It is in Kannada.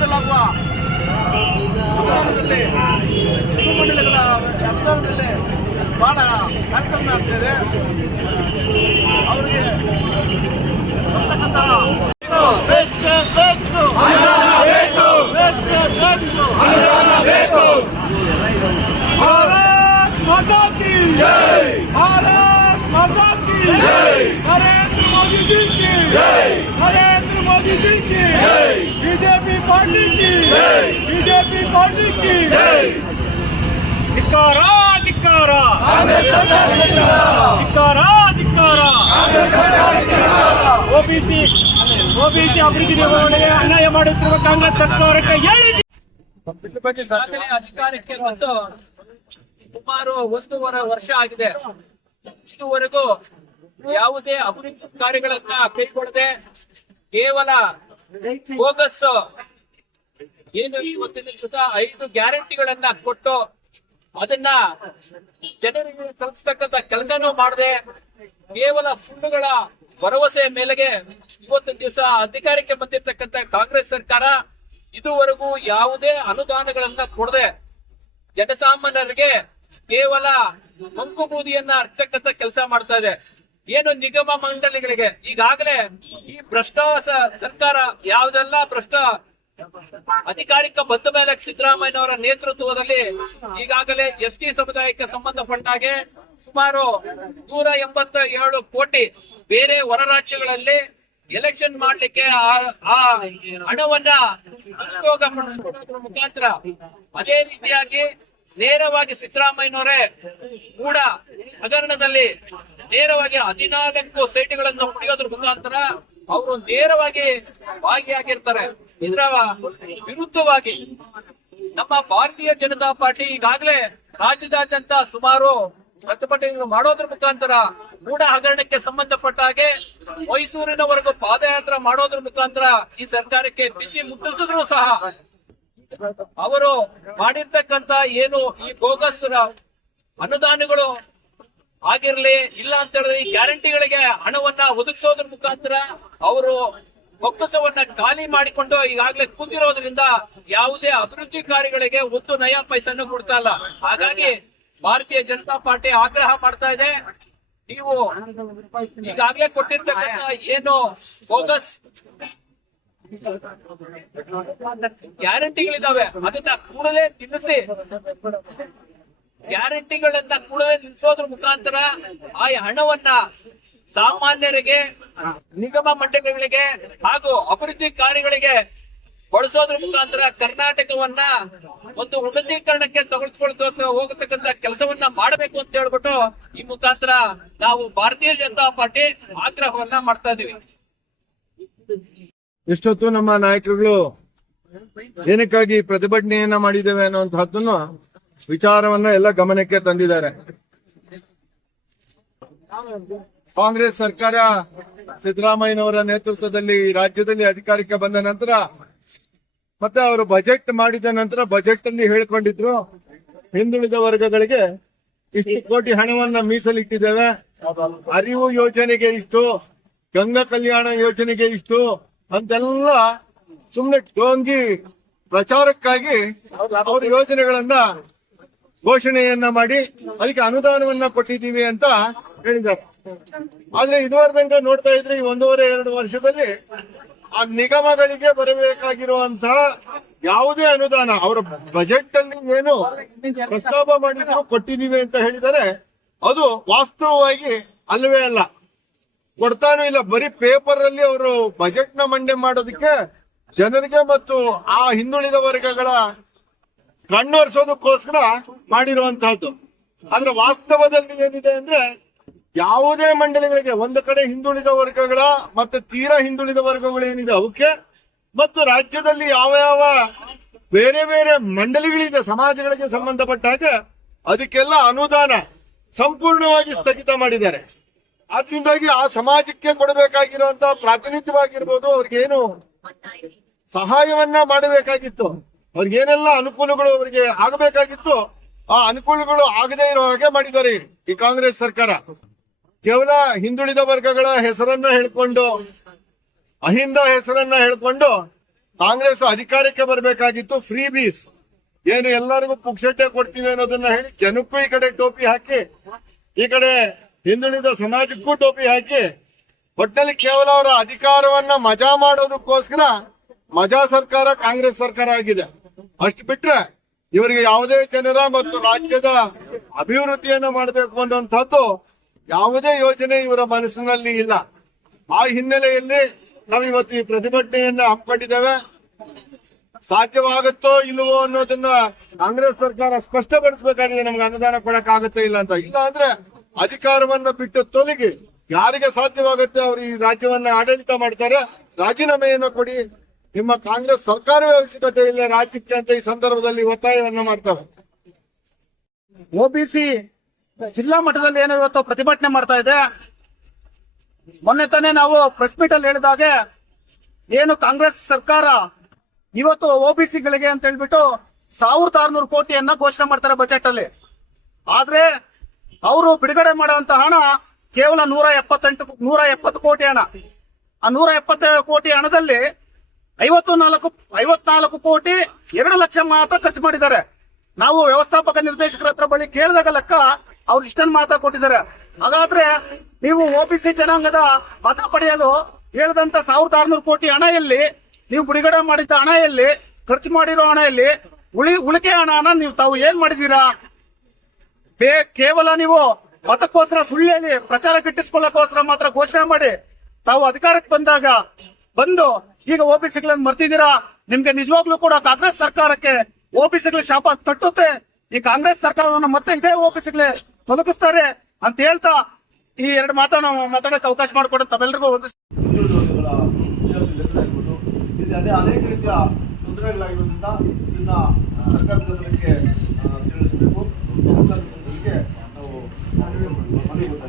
ನೀಡಲಾಗುವ ಅನುದಾನದಲ್ಲಿ ಉಪಮಂಡಲಗಳ ಅನುದಾನದಲ್ಲಿ ಬಹಳ ಕಾರ್ಯಕ್ರಮ ಆಗ್ತಿದೆ. ಅವರಿಗೆ ನರೇಂದ್ರ ಮೋದಿ ಜಿ ನರೇಂದ್ರ ಮೋದಿ ಜಿ ಬಿಜೆಪಿ की जय भारत माता की जय नरेंद्र मोदी जी की जय नरेंद्र मोदी जी की जय बीजेपी पार्टी की जय बीजेपी पार्टी की जय ಧಿಕ್ಕಾರ ಧಿಕ್ಕಾರ ಧಿಕ್ಕಾರ ಧಿಕ್ಕಾರ ಓಬಿಸಿ ಓಬಿಸಿ ಅಭಿವೃದ್ಧಿ ನಿರ್ವಹಣೆಗೆ ಅನ್ಯಾಯ ಮಾಡುತ್ತಿರುವ ಕಾಂಗ್ರೆಸ್ ಸರ್ಕಾರಕ್ಕೆ ಹೇಳಿ ಈಗಾಗಲೇ ಅಧಿಕಾರಕ್ಕೆ ಬಂದು ಸುಮಾರು ಒಂದೂವರೆ ವರ್ಷ ಆಗಿದೆ ಇದುವರೆಗೂ ಯಾವುದೇ ಅಭಿವೃದ್ಧಿ ಕಾರ್ಯಗಳನ್ನ ಕೈಗೊಳ್ಳದೆ ಕೇವಲ ಬೋಗಸ್ ಏನು ಇವತ್ತಿನ ದಿವಸ ಐದು ಗ್ಯಾರಂಟಿಗಳನ್ನ ಕೊಟ್ಟು ಅದನ್ನ ಜನರಿಗೆ ತಲುಪಿಸ್ತಕ್ಕಂತ ಕೆಲಸನೂ ಮಾಡದೆ. ಕೇವಲ ಸುಳ್ಳುಗಳ ಭರವಸೆ ಮೇಲೆಗೆ ಇವತ್ತಿನ ದಿವಸ ಅಧಿಕಾರಕ್ಕೆ ಬಂದಿರತಕ್ಕಂತ ಕಾಂಗ್ರೆಸ್ ಸರ್ಕಾರ ಇದುವರೆಗೂ ಯಾವುದೇ ಅನುದಾನಗಳನ್ನ ಕೊಡದೆ. ಜನಸಾಮಾನ್ಯರಿಗೆ ಕೇವಲ ಮಂಕು ಬೂದಿಯನ್ನ ಹರ್ತಕ್ಕಂತ ಕೆಲಸ ಮಾಡ್ತಾ ಇದೆ. ಏನು ನಿಗಮ ಮಂಡಳಿಗಳಿಗೆ ಈಗಾಗಲೇ ಈ ಭ್ರಷ್ಟ ಸರ್ಕಾರ ಯಾವ್ದೆಲ್ಲ ಭ್ರಷ್ಟ ಅಧಿಕಾರಿಕ ಬಂದ ಮೇಲೆ ಸಿದ್ದರಾಮಯ್ಯನವರ ನೇತೃತ್ವದಲ್ಲಿ ಈಗಾಗಲೇ ಎಸ್ ಟಿ ಸಮುದಾಯಕ್ಕೆ ಸಂಬಂಧಪಟ್ಟ ಹಾಗೆ ಸುಮಾರು ನೂರ ಎಂಬತ್ತ ಏಳು ಕೋಟಿ ಬೇರೆ ಹೊರ ರಾಜ್ಯಗಳಲ್ಲಿ ಎಲೆಕ್ಷನ್ ಮಾಡ್ಲಿಕ್ಕೆ ಆ- ಹಣವನ್ನ ಪಡಿಸ್ಕೊಳ್ಳೋದ್ರ ಮುಖಾಂತರ ಅದೇ ರೀತಿಯಾಗಿ ನೇರವಾಗಿ ಸಿದ್ದರಾಮಯ್ಯನವರೇ ಕೂಡ ಹಗರಣದಲ್ಲಿ ನೇರವಾಗಿ ಹದಿನಾಲ್ಕು ಸೈಟ್ಗಳನ್ನು ಪಡೆಯೋದ್ರ ಮುಖಾಂತರ ಅವರು ನೇರವಾಗಿ ಭಾಗಿಯಾಗಿರ್ತಾರೆ. ಇದರ ವಿರುದ್ಧವಾಗಿ ನಮ್ಮ ಭಾರತೀಯ ಜನತಾ ಪಾರ್ಟಿ ಈಗಾಗಲೇ ರಾಜ್ಯದಾದ್ಯಂತ ಸುಮಾರು ಪ್ರತಿಭಟನೆ ಮಾಡೋದ್ರ ಮುಖಾಂತರ ಮೂಢ ಹಗರಣಕ್ಕೆ ಸಂಬಂಧಪಟ್ಟ ಹಾಗೆ ಮೈಸೂರಿನವರೆಗೂ ಪಾದಯಾತ್ರೆ ಮಾಡೋದ್ರ ಮುಖಾಂತರ ಈ ಸರ್ಕಾರಕ್ಕೆ ಬಿಸಿ ಮುಟ್ಟಿಸಿದ್ರು ಸಹ ಅವರು ಮಾಡಿರ್ತಕ್ಕಂತ ಏನು ಈ ಬೋಗಸ್ ಅನುದಾನಗಳು ಆಗಿರ್ಲಿ, ಇಲ್ಲ ಅಂತ ಹೇಳಿದ್ರೆ ಈ ಗ್ಯಾರಂಟಿಗಳಿಗೆ ಹಣವನ್ನ ಒದಗಿಸೋದ್ರ ಮುಖಾಂತರ ಅವರು ಒಕ್ಕಸವನ್ನ ಖಾಲಿ ಮಾಡಿಕೊಂಡು ಈಗಾಗಲೇ ಕೂತಿರೋದ್ರಿಂದ ಯಾವುದೇ ಅಭಿವೃದ್ಧಿ ಕಾರ್ಯಗಳಿಗೆ ಒಂದು ನಯಾ ಪೈಸನ್ನು ಕೊಡ್ತಾ ಇಲ್ಲ. ಹಾಗಾಗಿ ಭಾರತೀಯ ಜನತಾ ಪಾರ್ಟಿ ಆಗ್ರಹ ಮಾಡ್ತಾ ಇದೆ. ನೀವು ಈಗಾಗಲೇ ಕೊಟ್ಟಿರ್ತಕ್ಕಂಥ ಏನು ಬೋಗಸ್ ಗ್ಯಾರಂಟಿಗಳಿದಾವೆ, ಅದನ್ನ ಕೂಡಲೇ ನಿಲ್ಲಿಸಿ. ಗ್ಯಾರಂಟಿಗಳನ್ನ ಕೂಡಲೇ ನಿಲ್ಲಿಸೋದ್ರ ಮುಖಾಂತರ ಆ ಹಣವನ್ನ ಸಾಮಾನ್ಯರಿಗೆ ನಿಗಮ ಮಂಡಳಿಗಳಿಗೆ ಹಾಗೂ ಅಭಿವೃದ್ಧಿ ಕಾರ್ಯಗಳಿಗೆ ಬಳಸೋದ್ರ ಮುಖಾಂತರ ಕರ್ನಾಟಕವನ್ನ ಒಂದು ಉನ್ನತೀಕರಣಕ್ಕೆ ತಗೊಳ್ಕೊಳ್ತಾ ಹೋಗತಕ್ಕಂತ ಕೆಲಸವನ್ನ ಮಾಡಬೇಕು ಅಂತ ಹೇಳ್ಬಿಟ್ಟು ಈ ಮುಖಾಂತರ ನಾವು ಭಾರತೀಯ ಜನತಾ ಪಾರ್ಟಿ ಆಗ್ರಹವನ್ನ ಮಾಡ್ತಾ ಇದೀವಿ. ಇಷ್ಟೊತ್ತು ನಮ್ಮ ನಾಯಕರುಗಳು ಏನಕ್ಕಾಗಿ ಪ್ರತಿಭಟನೆಯನ್ನ ಮಾಡಿದ್ದೇವೆ ಅನ್ನುವಂತಹದ್ದನ್ನು ವಿಚಾರವನ್ನ ಎಲ್ಲ ಗಮನಕ್ಕೆ ತಂದಿದ್ದಾರೆ. ಕಾಂಗ್ರೆಸ್ ಸರ್ಕಾರ ಸಿದ್ದರಾಮಯ್ಯನವರ ನೇತೃತ್ವದಲ್ಲಿ ರಾಜ್ಯದಲ್ಲಿ ಅಧಿಕಾರಕ್ಕೆ ಬಂದ ನಂತರ, ಮತ್ತೆ ಅವರು ಬಜೆಟ್ ಮಾಡಿದ ನಂತರ ಬಜೆಟ್ ಅಲ್ಲಿ ಹೇಳ್ಕೊಂಡಿದ್ರು. ಹಿಂದುಳಿದ ವರ್ಗಗಳಿಗೆ ಇಷ್ಟು ಕೋಟಿ ಹಣವನ್ನ ಮೀಸಲಿಟ್ಟಿದ್ದೇವೆ. ಅರಿವು ಯೋಜನೆಗೆ ಇಷ್ಟು, ಗಂಗಾ ಕಲ್ಯಾಣ ಯೋಜನೆಗೆ ಇಷ್ಟು ಅಂತೆಲ್ಲ ಸುಮ್ಮನೆ ಡೋಂಗಿ ಪ್ರಚಾರಕ್ಕಾಗಿ ಅವ್ರ ಯೋಜನೆಗಳನ್ನ ಘೋಷಣೆಯನ್ನ ಮಾಡಿ, ಅದಕ್ಕೆ ಅನುದಾನವನ್ನ ಕೊಟ್ಟಿದ್ದೀವಿ ಅಂತ ಹೇಳಿದ್ದಾರೆ. ಆದ್ರೆ ಇದುವರೆದಂಗ ನೋಡ್ತಾ ಇದ್ರೆ ಈ ಒಂದೂವರೆ, ಎರಡು ವರ್ಷದಲ್ಲಿ ಆ ನಿಗಮಗಳಿಗೆ ಬರಬೇಕಾಗಿರುವಂತಹ ಯಾವುದೇ ಅನುದಾನ, ಅವರ ಬಜೆಟ್ ಅಲ್ಲಿ ಏನು ಪ್ರಸ್ತಾಪ ಮಾಡಿದ್ರು ಕೊಟ್ಟಿದ್ದೀವಿ ಅಂತ ಹೇಳಿದರೆ ಅದು ವಾಸ್ತವವಾಗಿ ಅಲ್ಲವೇ ಅಲ್ಲ. ಕೊಡ್ತಾನೂ ಇಲ್ಲ. ಬರೀ ಪೇಪರ್ ಅಲ್ಲಿ ಅವರು ಬಜೆಟ್ನ ಮಂಡೆ ಮಾಡೋದಕ್ಕೆ ಜನರಿಗೆ ಮತ್ತು ಆ ಹಿಂದುಳಿದ ವರ್ಗಗಳ ಕಣ್ಣೊರೆಸೋದಕ್ಕೋಸ್ಕರ ಮಾಡಿರುವಂತಹದ್ದು. ಆದ್ರೆ ವಾಸ್ತವದಲ್ಲಿ ಏನಿದೆ ಅಂದ್ರೆ ಯಾವುದೇ ಮಂಡಳಿಗಳಿಗೆ ಒಂದು ಕಡೆ ಹಿಂದುಳಿದ ವರ್ಗಗಳ ಮತ್ತೆ ತೀರಾ ಹಿಂದುಳಿದ ವರ್ಗಗಳು ಏನಿದೆ ಅವಕ್ಕೆ, ಮತ್ತು ರಾಜ್ಯದಲ್ಲಿ ಯಾವ ಯಾವ ಬೇರೆ ಬೇರೆ ಮಂಡಳಿಗಳಿದೆ ಸಮಾಜಗಳಿಗೆ ಸಂಬಂಧಪಟ್ಟ ಹಾಗೆ, ಅದಕ್ಕೆಲ್ಲ ಅನುದಾನ ಸಂಪೂರ್ಣವಾಗಿ ಸ್ಥಗಿತ ಮಾಡಿದ್ದಾರೆ. ಆದ್ರಿಂದಾಗಿ ಆ ಸಮಾಜಕ್ಕೆ ಕೊಡಬೇಕಾಗಿರುವಂತಹ ಪ್ರಾತಿನಿಧ್ಯವಾಗಿರ್ಬೋದು, ಅವ್ರಿಗೇನು ಸಹಾಯವನ್ನ ಮಾಡಬೇಕಾಗಿತ್ತು. ಅವ್ರಿಗೇನೆಲ್ಲ ಅನುಕೂಲಗಳು ಅವರಿಗೆ ಆಗಬೇಕಾಗಿತ್ತು. ಆ ಅನುಕೂಲಗಳು ಆಗದೇ ಇರೋ ಹಾಗೆ ಮಾಡಿದ್ದಾರೆ ಈ ಕಾಂಗ್ರೆಸ್ ಸರ್ಕಾರ. ಕೇವಲ ಹಿಂದುಳಿದ ವರ್ಗಗಳ ಹೆಸರನ್ನ ಹೇಳ್ಕೊಂಡು, ಅಹಿಂದ ಹೆಸರನ್ನ ಹೇಳ್ಕೊಂಡು ಕಾಂಗ್ರೆಸ್ ಅಧಿಕಾರಕ್ಕೆ ಬರಬೇಕಾಗಿತ್ತು ಫ್ರೀ ಬೀಸ್ ಏನು ಎಲ್ಲರಿಗೂ ಪುಕ್ಷಟ್ಟೆ ಕೊಡ್ತೀವಿ ಅನ್ನೋದನ್ನ ಹೇಳಿ ಜನಕ್ಕೂ ಈ ಕಡೆ ಟೋಪಿ ಹಾಕಿ, ಈ ಕಡೆ ಹಿಂದುಳಿದ ಸಮಾಜಕ್ಕೂ ಟೋಪಿ ಹಾಕಿ ಒಟ್ಟಲ್ಲಿ ಕೇವಲ ಅವರ ಅಧಿಕಾರವನ್ನ ಮಜಾ ಮಾಡೋದಕ್ಕೋಸ್ಕರ ಮಜಾ ಸರ್ಕಾರ ಕಾಂಗ್ರೆಸ್ ಸರ್ಕಾರ ಆಗಿದೆ. ಅಷ್ಟು ಬಿಟ್ರೆ ಇವರಿಗೆ ಯಾವುದೇ ಜನರ ಮತ್ತು ರಾಜ್ಯದ ಅಭಿವೃದ್ಧಿಯನ್ನು ಮಾಡಬೇಕು ಅನ್ನುವಂಥದ್ದು ಯಾವುದೇ ಯೋಜನೆ ಇವರ ಮನಸ್ಸಿನಲ್ಲಿ ಇಲ್ಲ. ಆ ಹಿನ್ನೆಲೆಯಲ್ಲಿ ನಾವು ಇವತ್ತು ಈ ಪ್ರತಿಭಟನೆಯನ್ನ ಹಮ್ಮಿಕೊಂಡಿದ್ದೇವೆ. ಸಾಧ್ಯವಾಗುತ್ತೋ ಇಲ್ಲವೋ ಅನ್ನೋದನ್ನ ಕಾಂಗ್ರೆಸ್ ಸರ್ಕಾರ ಸ್ಪಷ್ಟಪಡಿಸಬೇಕಾಗಿದೆ. ನಮ್ಗೆ ಅನುದಾನ ಕೊಡಕ್ ಆಗುತ್ತೆ ಇಲ್ಲ ಅಂತ. ಇಲ್ಲ ಅಂದ್ರೆ ಅಧಿಕಾರವನ್ನ ಬಿಟ್ಟು ತೊಲಗಿ ಯಾರಿಗೆ ಸಾಧ್ಯವಾಗುತ್ತೆ ಅವರು ಈ ರಾಜ್ಯವನ್ನ ಆಡಳಿತ ಮಾಡ್ತಾರೆ. ರಾಜೀನಾಮೆಯನ್ನು ಕೊಡಿ. ನಿಮ್ಮ ಕಾಂಗ್ರೆಸ್ ಸರ್ಕಾರವೇ ಅವಶ್ಯಕತೆ ಇಲ್ಲ. ರಾಜ್ಯಕ್ಕೆ ಅಂತ ಈ ಸಂದರ್ಭದಲ್ಲಿ ಒತ್ತಾಯವನ್ನ ಮಾಡ್ತಾರೆ. ಒಬಿಸಿ ಜಿಲ್ಲಾ ಮಟ್ಟದಲ್ಲಿ ಏನೋ ಇವತ್ತು ಪ್ರತಿಭಟನೆ ಮಾಡ್ತಾ ಇದೆ. ಮೊನ್ನೆ ತಾನೇ ನಾವು ಪ್ರೆಸ್ ಮೀಟ್ ಅಲ್ಲಿ ಹೇಳಿದಾಗೆ ಏನು ಕಾಂಗ್ರೆಸ್ ಸರ್ಕಾರ ಇವತ್ತು ಒಬಿಸಿಗಳಿಗೆ ಅಂತ ಹೇಳ್ಬಿಟ್ಟು ಸಾವಿರದ ಆರ್ನೂರು ಕೋಟಿಯನ್ನ ಘೋಷಣೆ ಮಾಡ್ತಾರೆ ಬಜೆಟ್ ಅಲ್ಲಿ. ಆದ್ರೆ ಅವರು ಬಿಡುಗಡೆ ಮಾಡುವಂತ ಹಣ ಕೇವಲ ನೂರ ಎಪ್ಪತ್ತೆಂಟು, ನೂರ ಎಪ್ಪತ್ತು ಕೋಟಿ ಹಣ. ಆ ನೂರ ಎಪ್ಪತ್ತ ಕೋಟಿ ಹಣದಲ್ಲಿ ಐವತ್ತು ನಾಲ್ಕು, ಐವತ್ನಾಲ್ಕು ಕೋಟಿ ಎರಡು ಲಕ್ಷ ಮಾತ್ರ ಖರ್ಚು ಮಾಡಿದ್ದಾರೆ. ನಾವು ವ್ಯವಸ್ಥಾಪಕ ನಿರ್ದೇಶಕರ ಹತ್ರ ಬಳಿ ಕೇಳಿದಾಗ ಲೆಕ್ಕ ಅವ್ರು ಇಷ್ಟನ್ ಮಾತಾ ಕೊಟ್ಟಿದ್ದಾರೆ. ಹಾಗಾದ್ರೆ ನೀವು ಒಬಿಸಿ ಜನಾಂಗದ ಮತ ಪಡೆಯಲು ಹೇಳಿದಂತ ಸಾವಿರದ ಆರ್ನೂರು ಕೋಟಿ ಹಣ ಎಲ್ಲಿ, ನೀವು ಬಿಡುಗಡೆ ಮಾಡಿದ್ದ ಹಣ ಎಲ್ಲಿ, ಖರ್ಚು ಮಾಡಿರೋ ಹಣ ಎಲ್ಲಿ, ಉಳಿ, ಉಳಿಕೆ ಹಣನ ನೀವು ತಾವು ಏನ್ ಮಾಡಿದೀರಾ ಕೇವಲ ನೀವು ಮತಕ್ಕೋಸ್ಕರ ಸುಳ್ಳು ಹೇಳಿ, ಪ್ರಚಾರ ಗಿಟ್ಟಿಸ್ಕೊಳ್ಳೋಕೋಸ್ಕರ ಮಾತ್ರ ಘೋಷಣೆ ಮಾಡಿ, ತಾವು ಅಧಿಕಾರಕ್ಕೆ ಬಂದಾಗ ಬಂದು ಈಗ ಓಬಿಸಿಗಳನ್ನು ಮರ್ತಿದ್ದೀರಾ? ನಿಮ್ಗೆ ನಿಜವಾಗ್ಲೂ ಕೂಡ ಕಾಂಗ್ರೆಸ್ ಸರ್ಕಾರಕ್ಕೆ ಓಬಿಸಿಗಳ ಶಾಪ ತಟ್ಟುತ್ತೆ? ಈ ಕಾಂಗ್ರೆಸ್ ಸರ್ಕಾರವನ್ನು ಮತ್ತೆ ಇದೇ ಓಬಿಸಿಗಳೇ ತೊಲಗಿಸ್ತಾರೆ ಅಂತ ಹೇಳ್ತಾ ಈ ಎರಡು ಮಾತನ್ನ ಮಾತಾಡಕ್ಕೆ ಅವಕಾಶ ಮಾಡಿಕೊಡ ತಮ್ಮೆಲ್ಲರಿಗೂ ಒಂದು ಅದೇ ಅನೇಕ ರೀತಿಯ ತೊಂದರೆಗಳಾಗಿರೋದ್ರಿಂದ ಇದನ್ನ ಸರ್ಕಾರದ ಆ, ತಿಳಿಸಬೇಕು. ಜನರಿಗೆ ನಾವು ಮನವಿ ಮಾಡ್ತಾ